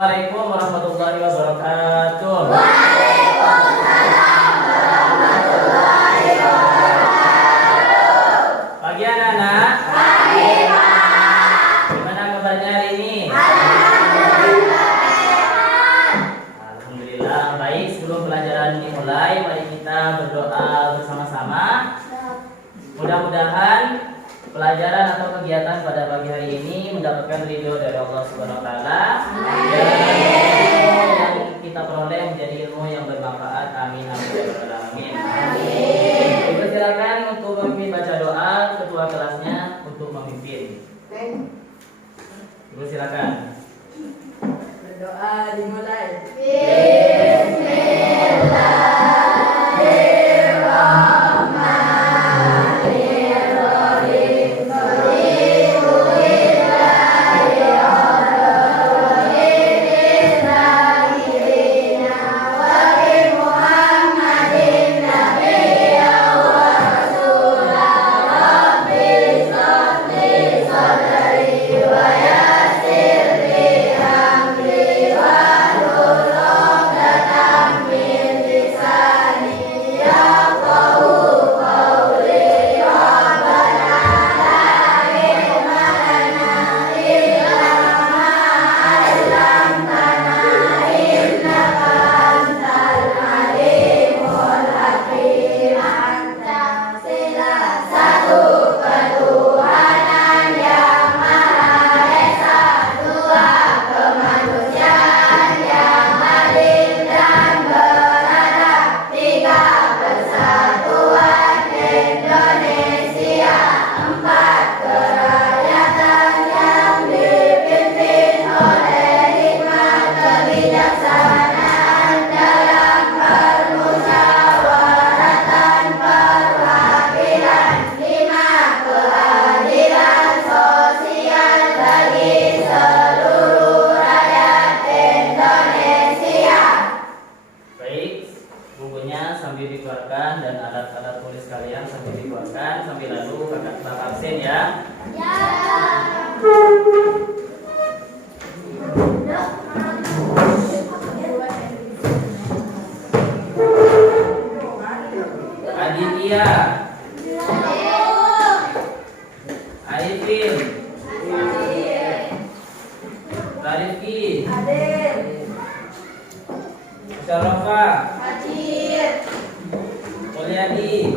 Assalamualaikum warahmatullahi wabarakatuh. Waalaikumsalam warahmatullahi wabarakatuh. Pagi anak-anak. Pagi, Pak. Gimana kabarnya hari ini? Alhamdulillah sehat. Alhamdulillah baik. Sebelum pelajaran dimulai, mari kita berdoa bersama-sama. Mudah-mudahan pelajaran atau kegiatan pada pagi hari ini mendapatkan ridho dari Allah Subhanahu wa taala. Dan ilmu yang kita peroleh menjadi ilmu yang bermanfaat. Amin amin ya rabbal alamin. Amin. Silakan untuk memimpin baca doa, ketua kelasnya untuk memimpin. Ibu silakan. Berdoa dimulai. Sambil dikeluarkan dan alat-alat tulis kalian sambil dikeluarkan sambil lalu Bapak absen ya. Aditya, Arifin, Rifki, Syarafa, Mulyadi,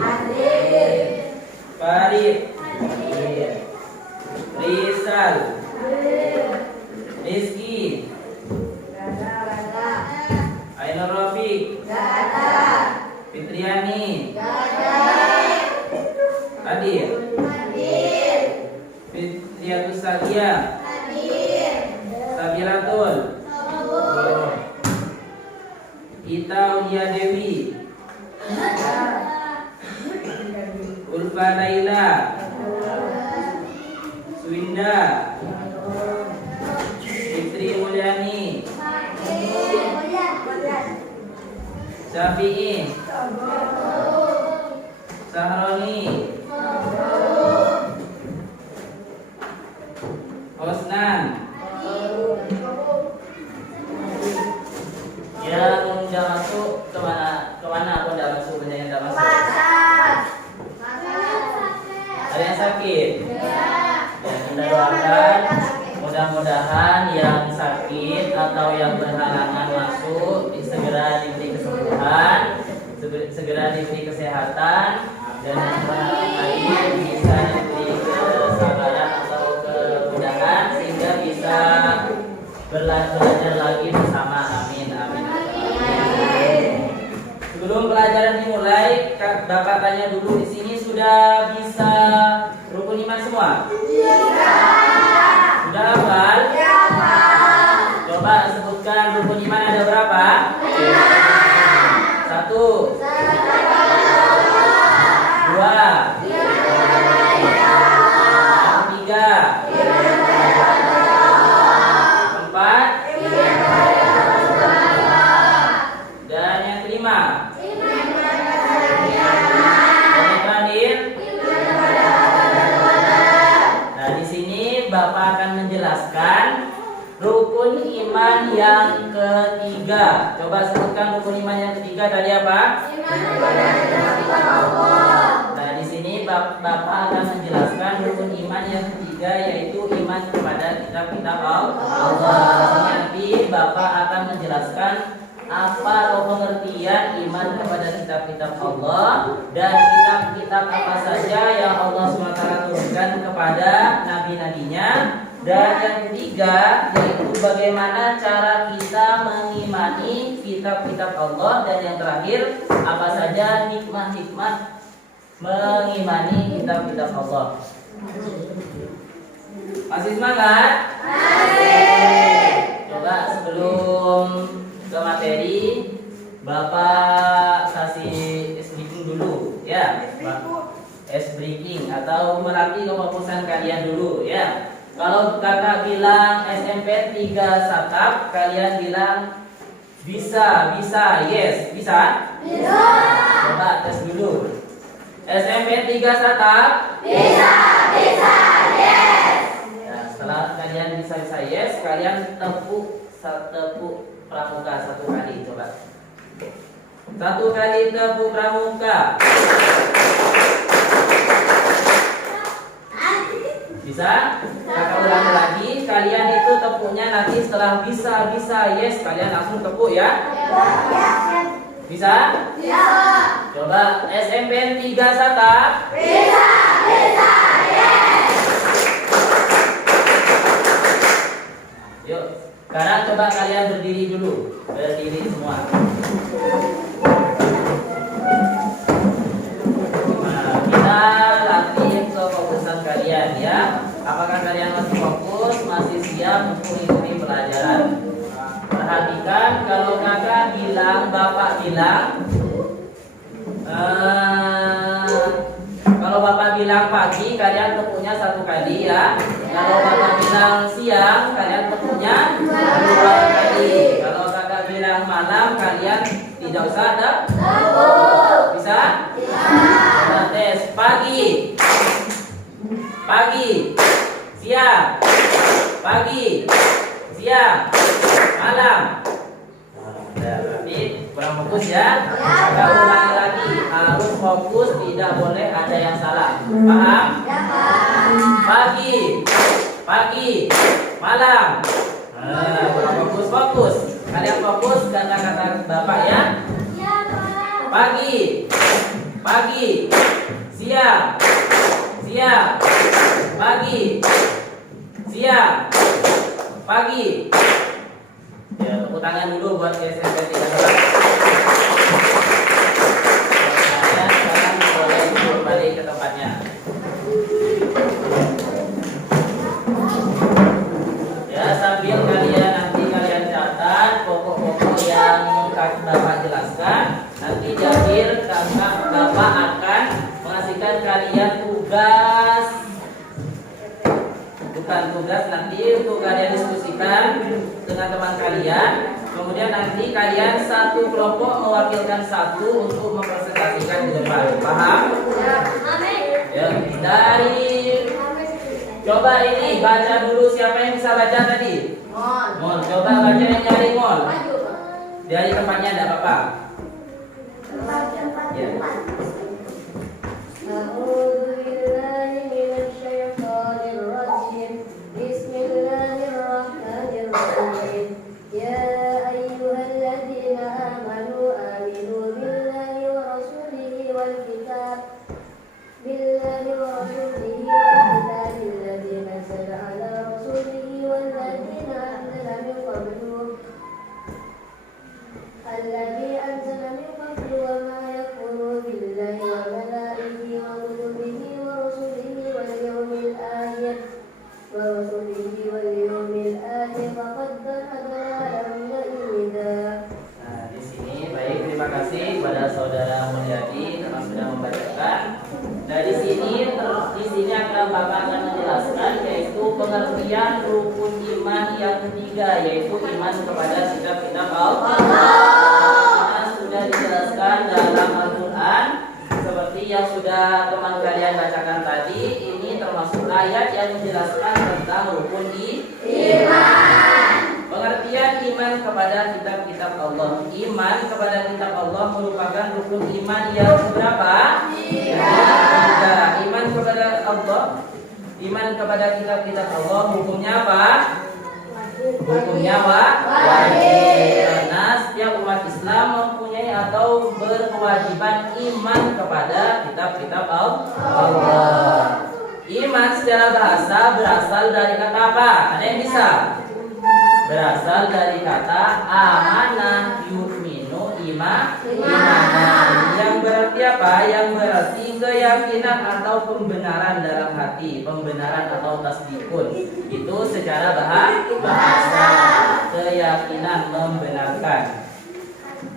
Farid, Rizal, Rizki, Ainur Rafiq, Fitriani, Hadir, Fitriatus Sagia, Sabiratul, Ita Udia Dewi, Ulfa Laila, Swinda, Fitri Mulyani, Syafi'i, Sahroni, Hosnan. Yang udah masuk kemana aku udah masuk, banyak yang udah masuk. Ada yang sakit? Ya, kita doakan mudah-mudahan yang sakit atau yang berhalangan masuk segera diberi kesembuhan, segera diberi kesehatan, dan yang berhalangan lain bisa diberi kesabaran atau kemudahan sehingga bisa belajar lagi bersama. Amin amin. Sebelum pelajaran dimulai, Bapak tanya dulu, di sini sudah bisa rukun iman semua? Sudah hafal? Coba sebutkan rukun iman ada berapa? 1, 2, 3, 4, dan yang kelima. Nah, di sini Bapak akan menjelaskan rukun yang ketiga. Coba sebutkan rukun iman yang ketiga tadi apa? Iman kepada kitab Allah. Nah, di sini Bapak akan menjelaskan rukun iman yang ketiga, yaitu iman kepada kitab-kitab Allah. Nanti Bapak akan menjelaskan apa pengertian iman kepada kitab-kitab Allah dan kitab-kitab apa saja yang Allah SWT turunkan kepada nabi-nabinya. Dan yang ketiga yaitu bagaimana cara kita mengimani kitab-kitab Allah. Dan yang terakhir apa saja hikmah-hikmah mengimani kitab-kitab Allah. Masih semangat? Coba sebelum ke materi, Bapak kasih ice breaking dulu ya. Ice breaking atau melatih kefokusan kalian dulu ya. Kalau kakak bilang SMP 3 satap, kalian bilang bisa, yes, bisa? Bisa. Coba tes dulu. SMP 3 satap? Bisa, yes. Ya, setelah kalian bisa yes, kalian tepuk pramuka satu kali, coba. Satu kali tepuk pramuka. Bisa? Kakak ulangi lagi. Kalian itu tepuknya nanti setelah bisa yes, kalian langsung tepuk ya. Bisa? Bisa. Coba SMP 3 satap. Bisa, yes. Yuk, sekarang coba kalian berdiri dulu. Berdiri semua. Nah, kita latih kefokusan kalian ya. Apakah kalian masih fokus, masih siap untuk mengikuti pelajaran? Perhatikan kalau kakak bilang, bapak bilang, kalau bapak bilang pagi, kalian tepuknya satu kali ya. Kalau bapak bilang siang, kalian tepuknya dua kali. Kalau kakak bilang malam, kalian tidak usah ada. Bisa? Bisa. Tes pagi, siang, pagi, siang, malam. Nah, berarti kurang fokus ya. Kakak ulangi lagi, harus fokus, tidak boleh ada yang salah. Paham? Pagi, malam. Nah, kurang fokus. Kalian fokus karena kata bapak ya. Pagi, siang, pagi, siang, pagi. Ya, tepuk tangan dulu buat SMP 3. Kalian sekarang boleh kembali ke tempatnya. Ya, sambil nanti kalian catat pokok-pokok yang Bapak jelaskan. Nanti di akhir Bapak akan mengasihkan kalian tugas. Bukan tugas, nanti untuk kalian diskusikan dengan teman kalian. Kemudian nanti kalian satu kelompok mewakilkan satu untuk mempresentasikan di depan. Paham? Ya, dari coba ini baca dulu, siapa yang bisa baca tadi? Mol. Coba baca yang nyari Mol. Dari tempatnya ada apa-apa. Ya. الذي أنزل من قبل وما يكفر بالله وملائكته وكتبه ورسله واليوم الآخر فقد ضل ضلالا بعيدا. Nah, di sini baik, terima kasih kepada saudara Mulyadi telah sudah membacakan. Nah, di sini akan Bapak akan menjelaskan yaitu pengertian rukun iman yang ketiga, yaitu iman kepada kitab-kitab Allah. Sudah dijelaskan dalam Al-Quran seperti yang sudah teman kalian bacakan tadi. Ini termasuk ayat yang menjelaskan tentang rukun iman. pengertian iman kepada kitab-kitab Allah. Iman kepada kitab Allah merupakan rukun iman yang berapa? Tiga. Iman kepada Allah, iman kepada kitab-kitab Allah hukumnya apa? Hukumnya wajib. Karena setiap umat Islam mempunyai atau berkewajiban iman kepada kitab-kitab Allah. Iman secara bahasa berasal dari kata apa? Ada yang bisa? Berasal dari kata amanah yu'minu imanan. Yang berarti apa? Yang berarti keyakinan atau pembenaran dalam hati, pembenaran atau tasdikun. Itu secara bahasa keyakinan membenarkan.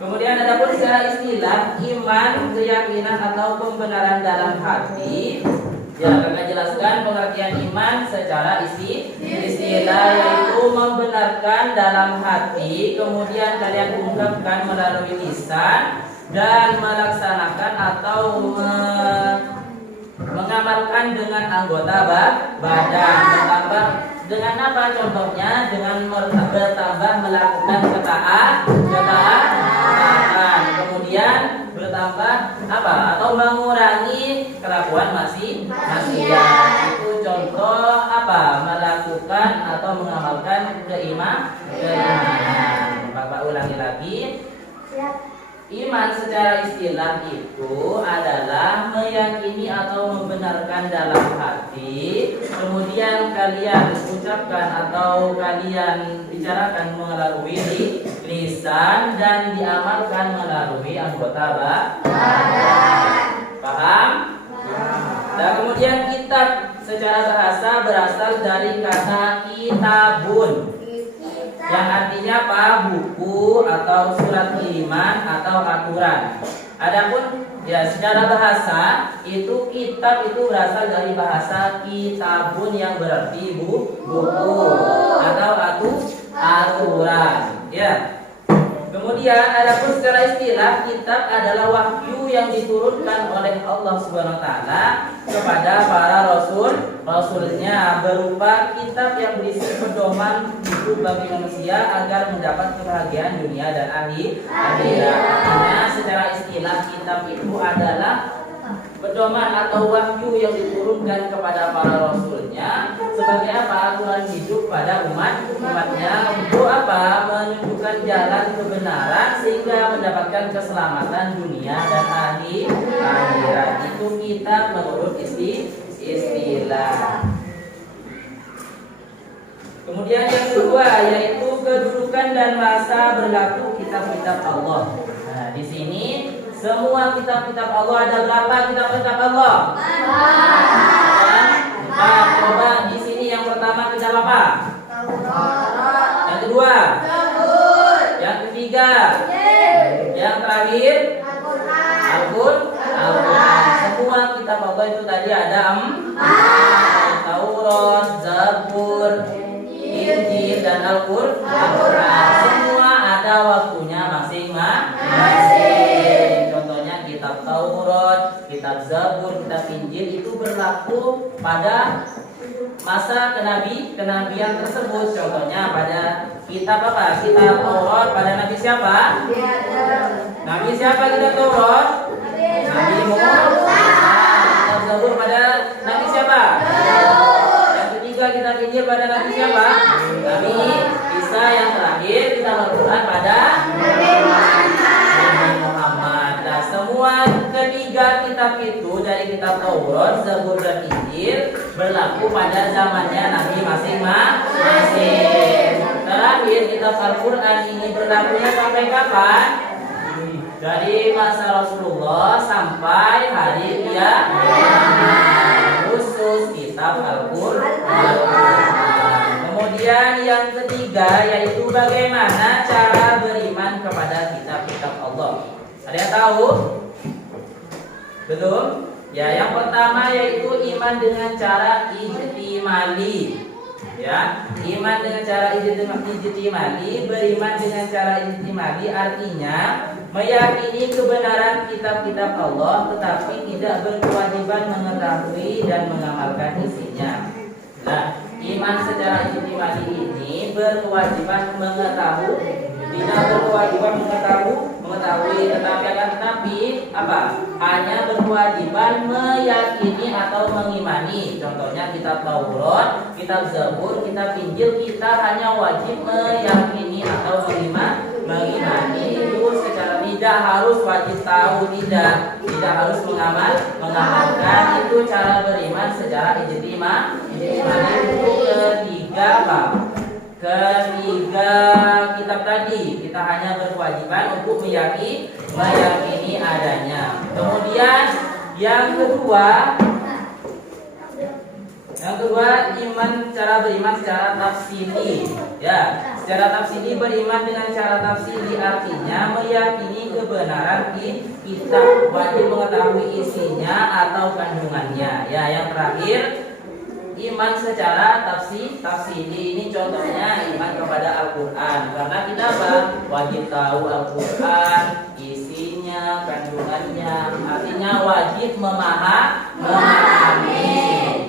Kemudian adapun secara istilah iman, keyakinan atau pembenaran dalam hati. Ya, akan jelaskan pengertian iman secara istilah, yaitu membenarkan dalam hati, kemudian kalian ungkapkan melalui lisan dan melaksanakan atau mengamalkan dengan anggota badan. Bertambah dengan apa? Contohnya dengan bertambah melakukan ketaatan, kemudian bertambah apa? Atau mengurangi kelakuan maksiat. Itu contoh apa? Melakukan atau mengamalkan keimanan. Bapak ulangi lagi. Iman secara istilah itu adalah meyakini atau membenarkan dalam hati, kemudian kalian ucapkan atau kalian bicarakan melalui lisan dan diamalkan melalui anggota badan. Paham? Dan kemudian kitab secara bahasa berasal dari kata kitabun, yang artinya apa? Buku atau surat kiriman atau aturan. Adapun ya secara bahasa itu kitab itu berasal dari bahasa kitabun yang berarti buku atau aturan. Ya. Kemudian adapun secara istilah kitab adalah wahyu yang diturunkan oleh Allah Subhanahu wa taala kepada para rasulnya berupa kitab yang berisi pedoman hidup bagi manusia agar mendapat kebahagiaan dunia dan akhirat. Artinya secara istilah kitab itu adalah pedoman atau wahyu yang diturunkan kepada para rasulnya sebagai apa? Aturan hidup pada umatnya untuk apa? Menunjukkan jalan kebenaran sehingga mendapatkan keselamatan dunia dan akhirat. Itu kita menurut istilah. Kemudian yang kedua yaitu kedudukan dan masa berlaku kitab-kitab Allah. Nah, di sini semua kitab-kitab Allah ada berapa kitab-kitab Allah? Coba di sini yang pertama kitab apa? Yang kedua? Yang ketiga? Yang terakhir? Al-Quran. Semua kitab Allah itu tadi ada Taurat, Zabur, Injil dan Al-Quran. Semua ada waktunya masing-masing. Contohnya kitab Taurat, kitab Zabur, kitab Injil itu berlaku pada masa kenabian tersebut. Contohnya pada kitab apa? Kitab Taurat pada Nabi siapa? Nabi siapa kitab Taurat? Nabi Musa. Kitab Zabur pada Nabi siapa? Yang ketiga kitab Injil pada Nabi siapa? Nabi Isa. Yang terakhir kitab Al-Quran pada Nabi Muhammad. Nah, semua ketiga kitab itu dari kitab Taurat, Zabur dan Injil berlaku pada zamannya Nabi masing-masing. Terakhir kitab Al-Quran ini berlakunya sampai kapan? Dari masa Rasulullah sampai hari kiamat. Khusus kitab Al-Quran. Kemudian yang ketiga yaitu bagaimana cara beriman kepada kitab-kitab Allah. Ada yang tahu? Belum? Ya, yang pertama yaitu iman dengan cara ijtimali. Ya, iman dengan cara ijtimali, beriman dengan cara ijtimali artinya meyakini kebenaran kitab-kitab Allah tetapi tidak berkewajiban mengetahui dan mengamalkan isinya. Nah, Iman secara ijtimai ini berkewajiban mengetahui, tidak berkewajiban mengetahui, tetapi apa? Hanya berkewajiban meyakini atau mengimani. Contohnya kitab Taurat, kitab Zabur, kitab Injil, kita hanya wajib meyakini atau mengimani. Itu secara tidak harus wajib tahu, tidak harus mengamalkan. Itu cara beriman secara ijtimai. Itu ketiga apa? Ketiga kitab tadi kita hanya berkewajiban untuk meyakini adanya. Kemudian yang kedua iman cara beriman secara tafsili. Ya, secara tafsili beriman dengan cara tafsili artinya meyakini kebenaran kitab, wajib mengetahui isinya atau kandungannya. Ya, yang terakhir iman secara tafsili ini contohnya iman kepada Al-Quran, karena kita wajib tahu Al-Quran, isinya, kandungannya, artinya wajib memahami.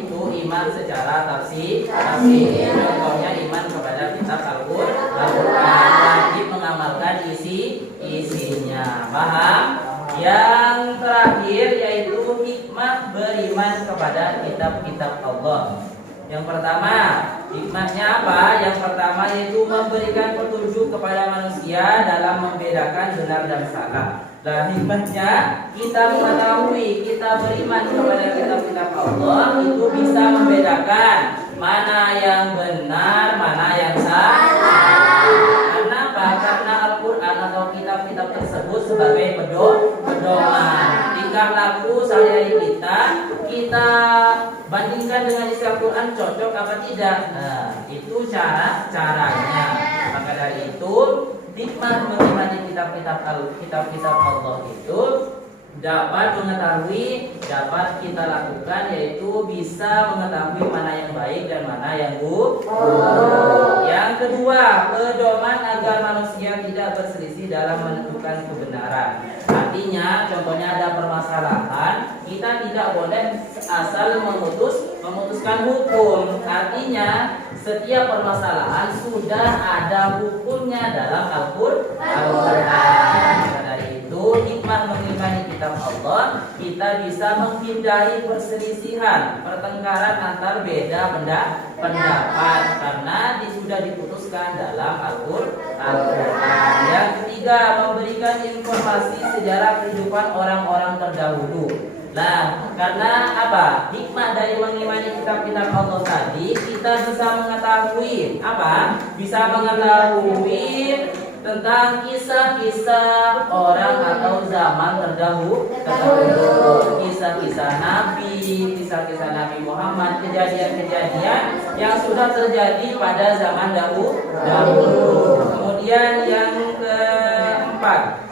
Itu iman secara tafsili. Contohnya iman kepada kitab Al-Quran, wajib mengamalkan isinya. Paham? Yang terakhir yaitu hikmah beriman kepada kitab-kitab Allah. Yang pertama, hikmahnya apa? Yang pertama yaitu memberikan petunjuk kepada manusia dalam membedakan benar dan salah. Dan hikmahnya kita mengetahui, kita beriman kepada kitab-kitab Allah itu bisa membedakan mana yang benar, mana yang salah. Karena Al-Quran atau kitab-kitab tersebut sebagai pedoman tingkah laku sehari-hari kita bandingkan dengan isi Al-Quran, cocok apa tidak. Nah, itu caranya. Maka dari itu hikmah mengimani kitab-kitab Allah itu dapat mengetahui, dapat kita lakukan, yaitu bisa mengetahui mana yang baik dan mana yang buruk. Yang kedua, pedoman agar manusia tidak berselisih dalam menentukan kebenaran. Artinya, contohnya ada permasalahan, kita tidak boleh asal memutuskan hukum. Artinya, setiap permasalahan sudah ada hukumnya dalam Al-Quran. Dari itu, hikmah mengimani kitab Allah, kita bisa menghindari perselisihan, pertengkaran antar beda pendapat, karena sudah diputuskan dalam Al-Quran. Yang ketiga, memberikan informasi sejarah kehidupan orang-orang terdahulu. Nah, karena apa? Hikmah dari mengimani kitab-kitab Allah tadi, kita bisa mengetahui apa? Bisa mengetahui tentang kisah-kisah orang atau zaman terdahulu, kisah-kisah Nabi Muhammad, kejadian-kejadian yang sudah terjadi pada zaman dahulu. Kemudian yang keempat,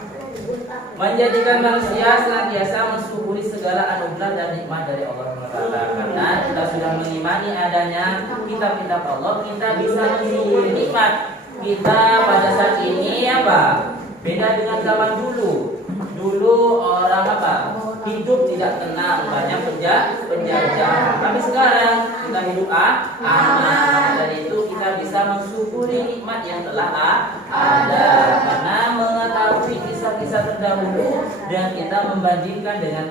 menjadikan manusia senantiasa mensyukuri segala anugerah dan nikmat dari Allah SWT. Karena kita sudah mengimani adanya kitab-kitab Allah, kita bisa mensyukuri nikmat. Kita pada saat ini apa? Beda dengan zaman dulu. Dulu orang apa? Hidup tidak tenang, banyak penjajah. Tapi sekarang kita hidup aman. Dari itu kita bisa mensyukuri nikmat yang telah ada, karena mengetahui kisah-kisah terdahulu dan kita membandingkan dengan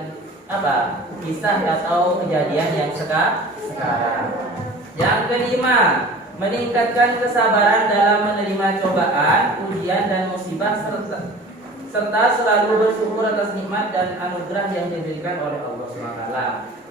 apa? Kisah atau kejadian yang sekarang. Yang kelima, meningkatkan kesabaran dalam menerima cobaan, ujian dan musibah serta selalu bersyukur atas nikmat dan anugerah yang diberikan oleh Allah SWT.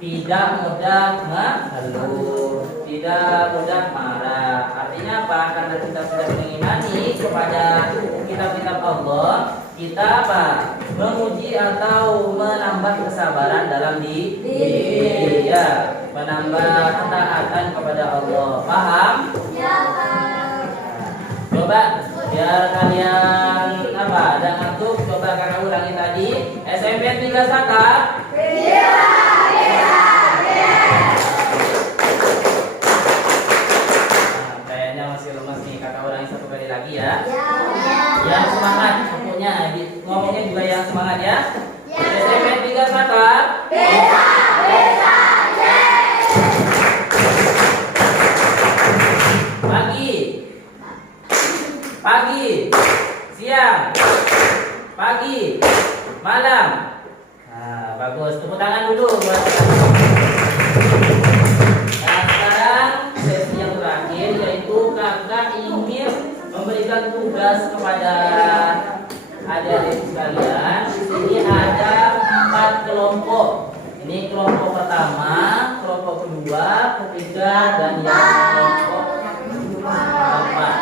Tidak mudah mengeluh, tidak mudah marah. Artinya apa? Karena kita sudah mengimani kepada kitab-kitab Allah, kita apa? Menguji atau menambah kesabaran dalam diri, ya, menambah ketaatan kepada Allah. Paham? Ya, Pak. Coba biar kalian apa? Ada ngantuk, coba kakak ulangi tadi. SMP 3 Saka. Kayaknya masih lemas nih, kakak ulangi satu kali lagi ya. Yang semangat pokoknya, ngomongnya juga yang semangat ya. SMP 3 Saka. siang, pagi, malam. Nah, bagus. Tepuk tangan dulu buat. Nah, sekarang sesi yang terakhir yaitu kakak ingin memberikan tugas kepada adik-adik sekalian. Di sini ada 4 kelompok. Ini kelompok pertama, kelompok kedua, ketiga, dan yang kelompok keempat.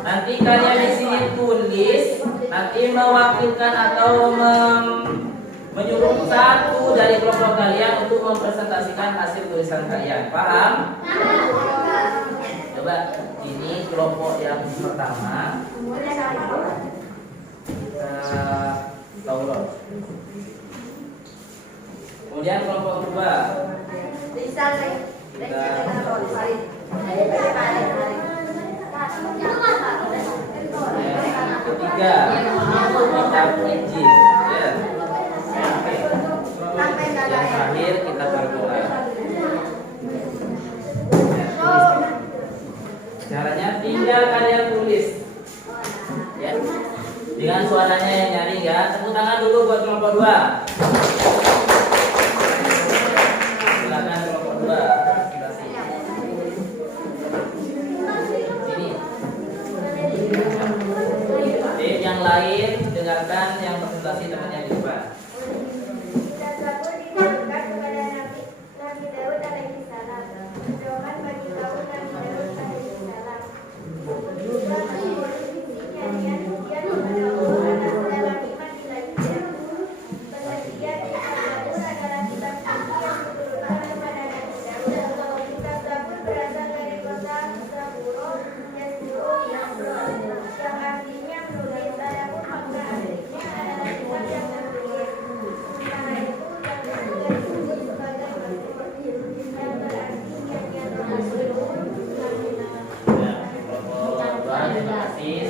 Nanti kalian di sini tulis, nanti mewakilkan atau menyuruh satu dari kelompok kalian untuk mempresentasikan hasil tulisan kalian. Paham? Coba, ini kelompok yang pertama. Taurat. Kemudian kelompok kedua. Yang ketiga, kitab Injil. Ya. Yang terakhir kitab Al-Quran. Caranya tinggal kalian tulis. Ya. Dengan suaranya yang nyaring ya. Tepuk tangan dulu buat kelompok 2. Silakan kelompok 2. Sini. Yang lain dengarkan yang presentasi temannya di depan.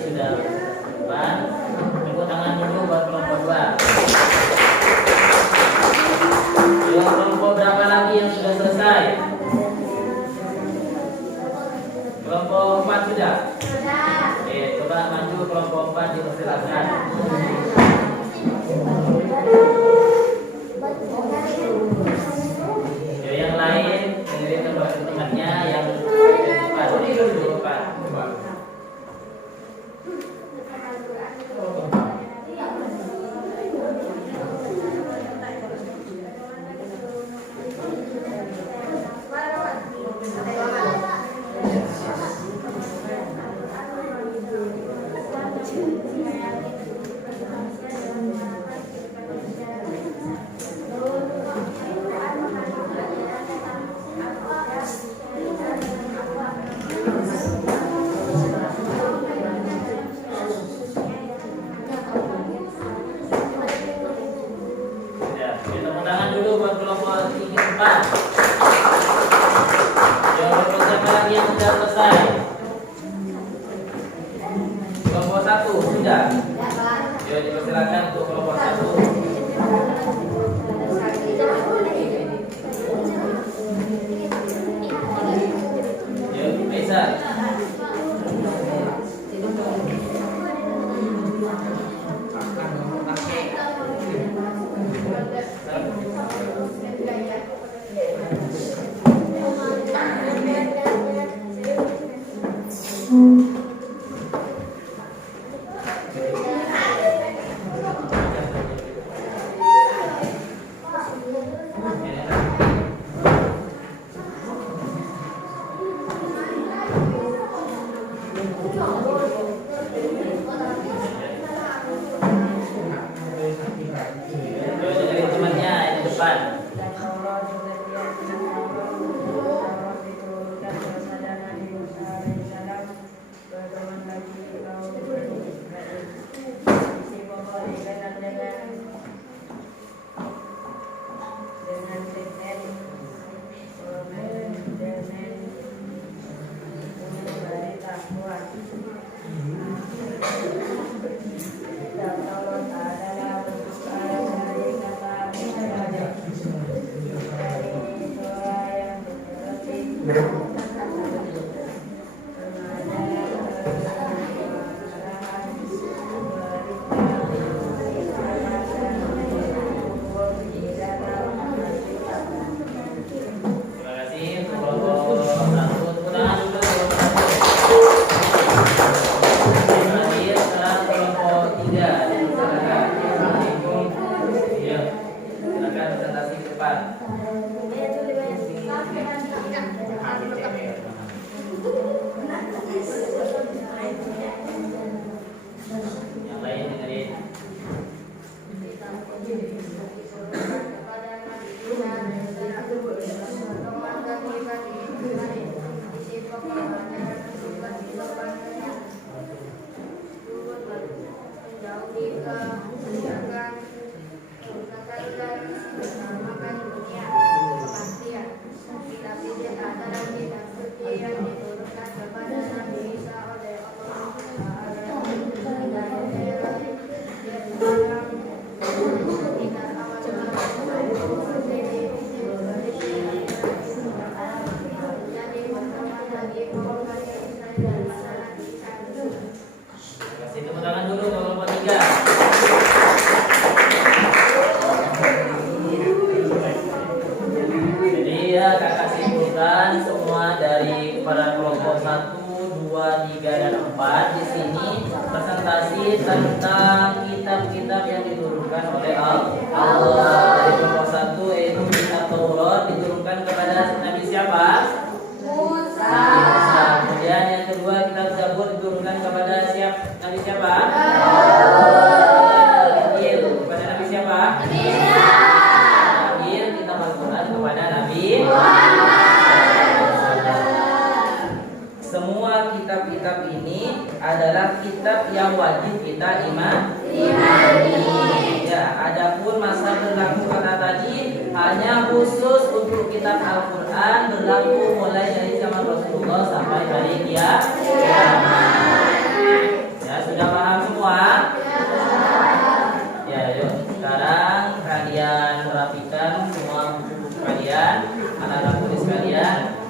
Sudah depan. Tepuk tangan dulu buat kelompok 2. Kelompok berapa lagi yang sudah selesai? Kelompok 4 sudah? Oke, coba maju kelompok 4 dipersilakan. Yang lain dengerin teman-temannya yang depan. Dulu Pak. Tepuk tangan dulu buat kelompok 4. Kelompok siapa lagi yang sudah selesai? Kelompok 1 sudah. Yo, dipersilakan untuk kelompok 1. Yo, bisa. Temannya di depan. Tepuk tangan dulu kelompok 3. Jadi ya kakak simpulkan semua dari kepada kelompok 1, 2, 3 dan 4 di sini presentasi tentang kitab-kitab yang diturunkan oleh Allah. Dari kelompok 1 yaitu kitab Taurat diturunkan kepada Nabi siapa? Musa. Kemudian yang kedua kitab Zabur diturunkan kepada Nabi siapa? Injil kepada Nabi siapa? Terakhir kitab Al-Quran kepada Nabi Semua kitab-kitab ini adalah kitab yang wajib kita imani. Ya, adapun masa berlaku kata tadi hanya khusus untuk kitab Al-Quran, berlaku mulai dari zaman Rasulullah sampai hari kiamat. Ya, sudah paham semua? Ya, yuk sekarang kalian merapikan semua buku kalian, anak-anak tulis kalian.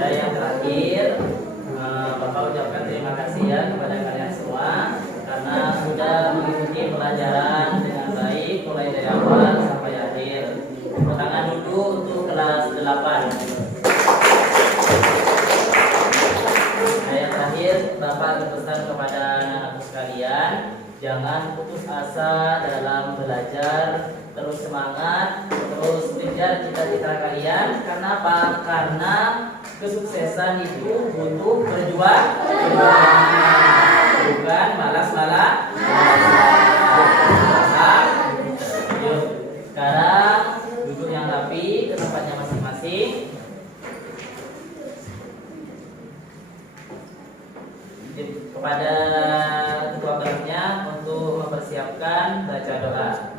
Yang terakhir, Bapak ucapkan terima kasih ya kepada kalian semua karena sudah mengikuti pelajaran dengan baik mulai dari awal sampai akhir. Tepuk tangan dulu untuk kelas 8. Yang terakhir, Bapak berpesan kepada anak-anak sekalian, jangan putus asa dalam belajar, terus semangat, terus kejar cita-cita kalian. Karena apa? Karena kesuksesan itu butuh perjuangan, bukan malas-malasan. Yuk, sekarang duduk yang rapi ke tempatnya masing-masing. Kepada ketua kelasnya untuk mempersiapkan baca doa.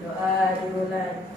Doa dimulai.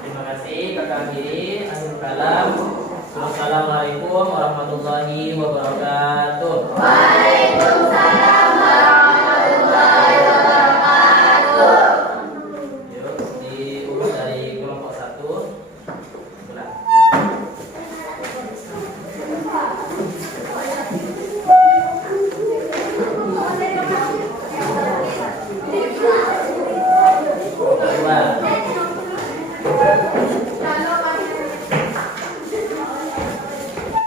Terima kasih kakak Giri. Akhirul kalam. Assalamualaikum warahmatullahi wabarakatuh.